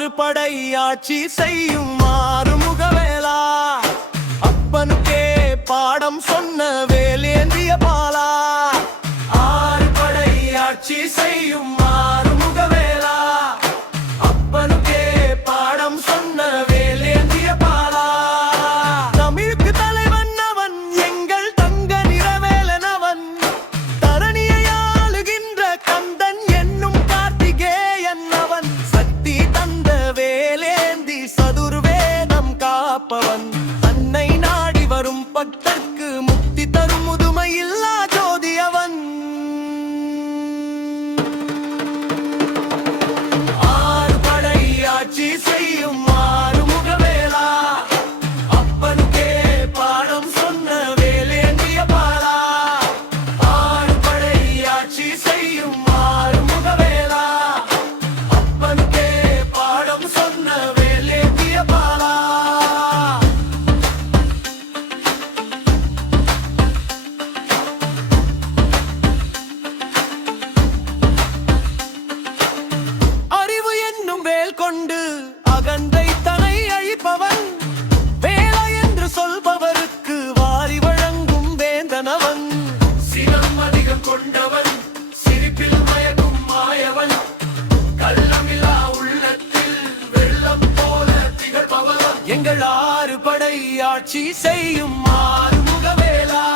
ஆறு படை ஆட்சி செய்யும் ஆறுமுகவேலா, அப்பனுக்கே பாடம் சொன்ன வேலேந்திய பாலா. ஆறு படை ஆட்சி செய்யும் ஆறுமுகவேலா, அப்பனுக்கே பாடம் சொன்ன வேலேந்திய பாலா. தமிழுக்கு தலைவன் அவன், எங்கள் தங்க நிறவேலனவன், தரணியை ஆளுகின்ற கந்தன் என்னும் கார்த்திகேயன் அவன். சக்தி தந்த வேலேந்தி சதுர்வேதம் காப்பவன், தன்னை நாடி வரும் பக்தர்க்கு முக்தி தரும் முதுமையில்லா ஜோதி அவன். ஆறு படை ஆட்சி செய்யும் ஆறுமுகவேலா, அப்பனுக்கே பாடம் சொன்ன வேலேந்திய பாலா. ஆறு படை ஆட்சி செய்யும் ஆறுமுகவேலா, அப்பனுக்கே பாடம் சொன்ன வேலேந்திய பாலா. அறிவு என்னும் வேல் கொண்டு அகந்தை தனை அழிப்பவன், வேலா என்று சொல்பவருக்கு வாரி வழங்கும் வேந்தனவன். சினம் அதிகம் கொண்டவன், சிரிப்பில் மயக்கும் மாயவன், கள்ளமில்லா உள்ளத்தில் வெள்ளம் போல திகழ்பவன். எங்கள் ஆறு படை ஆட்சி செய்யும் ஆறுமுகவேலா.